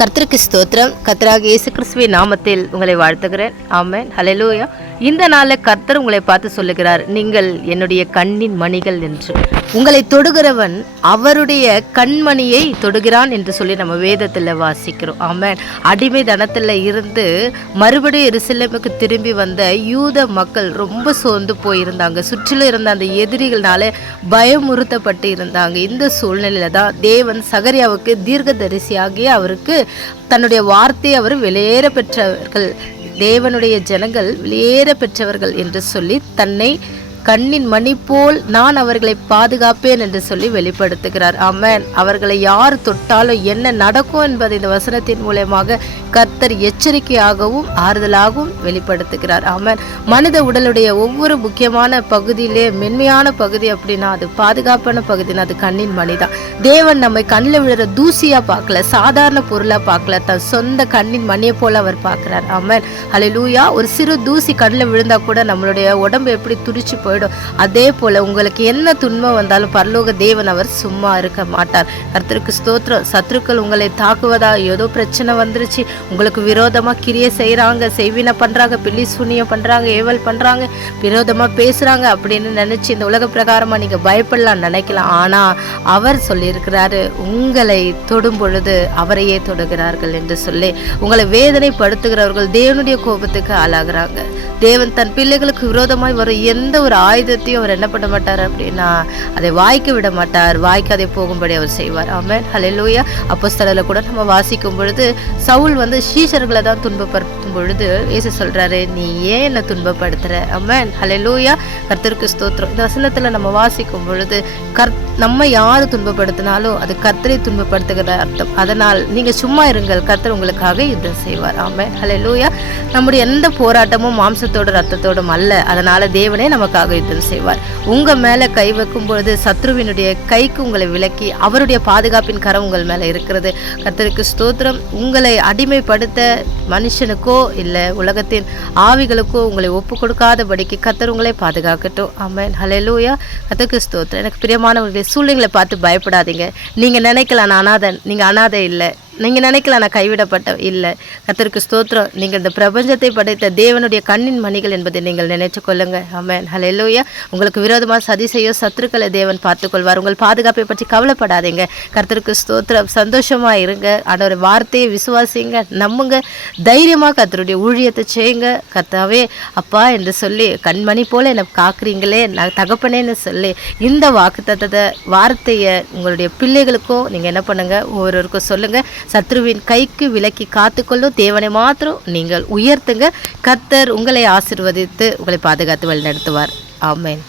கர்த்தருக்கு ஸ்தோத்திரம். கர்த்தராகிய இயேசு கிறிஸ்துவின் நாமத்தில் உங்களை வாழ்த்துகிறேன். ஆமென், ஹல்லேலூயா. இந்த நாளில் கர்த்தர் உங்களை பார்த்து சொல்லுகிறார், நீங்கள் என்னுடைய கண்ணின் மணிகள் என்று. உங்களை தொடுகிறவன் அவருடைய கண்மணியை தொடுகிறான் என்று சொல்லி நம்ம வேதத்தில் வாசிக்கிறோம். ஆமென். அடிமை தனத்தில் இருந்து மறுபடியும் எருசலேமுக்கு திரும்பி வந்த யூத மக்கள் ரொம்ப சோர்ந்து போயிருந்தாங்க. சுற்றிலும் இருந்த அந்த எதிரிகள்னால பயமுறுத்தப்பட்டு இருந்தாங்க. இந்த சூழ்நிலையில தான் தேவன் சகரியாவுக்கு தீர்க்கதரிசியாகிய அவருக்கு தன்னுடைய வார்த்தையை அவர் வெளியேற பெற்றவர்கள், தேவனுடைய ஜனங்கள் வெளியேற பெற்றவர்கள் என்று சொல்லி தன்னை கண்ணின் மணி போல் நான் அவர்களை பாதுகாப்பேன் என்று சொல்லி வெளிப்படுத்துகிறார். ஆமென். அவர்களை யார் தொட்டாலும் என்ன நடக்கும் என்பதை இந்த வசனத்தின் மூலமாக கர்த்தர் எச்சரிக்கையாகவும் ஆறுதலாகவும் வெளிப்படுத்துகிறார். ஆமென். மனித உடலுடைய ஒவ்வொரு முக்கியமான பகுதியிலே மென்மையான பகுதி அப்படின்னா அது பாதுகாப்பான பகுதினா அது கண்ணின் மணி தான். தேவன் நம்மை கண்ணில் விழுற தூசியா பார்க்கல, சாதாரண பொருளா பார்க்கல, தன் சொந்த கண்ணின் மணியை போல அவர் பார்க்கிறார். ஆமென், ஹல்லேலூயா. ஒரு சிறு தூசி கண்ணில் விழுந்தா கூட நம்மளுடைய உடம்பு எப்படி துடிச்சு போயிடும். அதே போல உங்களுக்கு என்ன துன்பம் வந்தாலும் பரலோக தேவன் அவர் சும்மா இருக்க மாட்டார். கர்த்தருக்கு ஸ்தோத்திரம். சத்துருக்கள் உங்களை தாக்குவதா, ஏதோ பிரச்சனை வந்துருச்சு, உங்களுக்கு விரோதமா கிரியை செய்யறாங்க, செய்வினை பண்றாங்க, பில்லி சூனியம் பண்றாங்க, ஏவல் பண்றாங்க, விரோதமா பேசுறாங்க அப்படின்னு நினைச்சு இந்த உலக பிரகாரமா நீங்க பயப்படலாம் நினைக்கலாம். ஆனா அவர் சொல்லியிருக்கிறாரு, உங்களை தொடும் பொழுது அவரையே தொடுகிறார்கள் என்று சொல்லி. உங்களை வேதனைப்படுத்துகிறவர்கள் தேவனுடைய கோபத்துக்கு ஆளாகிறாங்க. தேவன் தன் பிள்ளைகளுக்கு விரோதமாய் வரும் எந்த ஒரு ஆயுதத்தையும் அவர் என்ன பண்ண மாட்டார் அப்படின்னா அதை வாய்க்க விட மாட்டார், வாய்க்காதே போகும்படி அவர் செய்வார். ஆமென், ஹல்லேலூயா. அப்போஸ்தலர்ல கூட நம்ம வாசிக்கும் பொழுது சவுல் சீஷர்களை தான் துன்பப்படுத்தும் பொழுது இயேசு சொல்றாரு, நீ ஏன் என்ன துன்பப்படுத்துற? ஆமென், ஹல்லேலூயா. கர்த்தருக்கு ஸ்தோத்திரம். இந்த வசனத்துல நம்ம வாசிக்கும் பொழுது நம்ம யாரு துன்பப்படுத்தினாலும் அது கர்த்தரை துன்பப்படுத்துகிற அர்த்தம். அதனால் நீங்க சும்மா இருங்கள், கர்த்தர் உங்களுக்காக யுத்தம் செய்வார். ஆமென், ஹல்லேலூயா. நம்முடைய எந்த போராட்டமும் மாம்சத்தோடு ரத்தத்தோடும் அல்ல. அதனால தேவனே நமக்காக யுத்தம் செய்வார். உங்க மேல கை வைக்கும் பொழுது சத்ருவினுடைய கைக்கு உங்களை விலக்கி அவருடைய பாதுகாப்பின் கரம் உங்கள் மேல இருக்கிறது. கர்த்தருக்கு ஸ்தோத்திரம். உங்களை அடிமைப்படுத்த மனுஷனுக்கோ இல்ல உலகத்தின் ஆவிகளுக்கோ உங்களை ஒப்பு கொடுக்காதபடிக்கு கர்த்தர் உங்களை பாதுகாக்கட்டும். ஆமென், ஹல்லேலூயா. கர்த்தருக்கு ஸ்தோத்திரம். எனக்கு பிரியமானவர்களுடைய சூழ்நிலைகளை பார்த்து பயப்படாதீங்க. நீங்க நினைக்கலாம் நான் அனாதை, நீங்க அனாதை இல்லை. நீங்கள் நினைக்கலாம் நான் கைவிடப்பட்ட இல்லை. கர்த்தருக்கு ஸ்தோத்திரம். நீங்கள் இந்த பிரபஞ்சத்தை படைத்த தேவனுடைய கண்ணின் மணிகள் என்பதை நீங்கள் நினைச்சு கொள்ளுங்க. ஆமென், ஹல்லேலூயா. உங்களுக்கு விரோதமாக சதி செய்ய சத்துருக்களை தேவன் பார்த்துக்கொள்வார். உங்கள் பாதுகாப்பை பற்றி கவலைப்படாதீங்க. கர்த்தருக்கு ஸ்தோத்திரம். சந்தோஷமா இருங்க. ஆண்டவர் வார்த்தையை விசுவாசிங்க, நம்புங்க, தைரியமாக கர்த்தருடைய ஊழியத்தை செய்யுங்க. கர்த்தாவே அப்பா என்று சொல்லி கண்மணி போல என்னை காக்குறீங்களே, நான் தகப்பனேன்னு சொல்லி இந்த வாக்குத்தத்தத்தை வார்த்தையை உங்களுடைய பிள்ளைகளுக்கும் நீங்கள் என்ன பண்ணுங்க, ஒவ்வொருவருக்கும் சொல்லுங்க. சத்ருவின் கைக்கு விலக்கி காத்துக்கொள்ளும் தேவனை மாத்திரம் நீங்கள் உயர்த்துங்க. கர்த்தர் உங்களை ஆசீர்வதித்து உங்களை பாதுகாத்து வழி நடத்துவார். ஆமென்.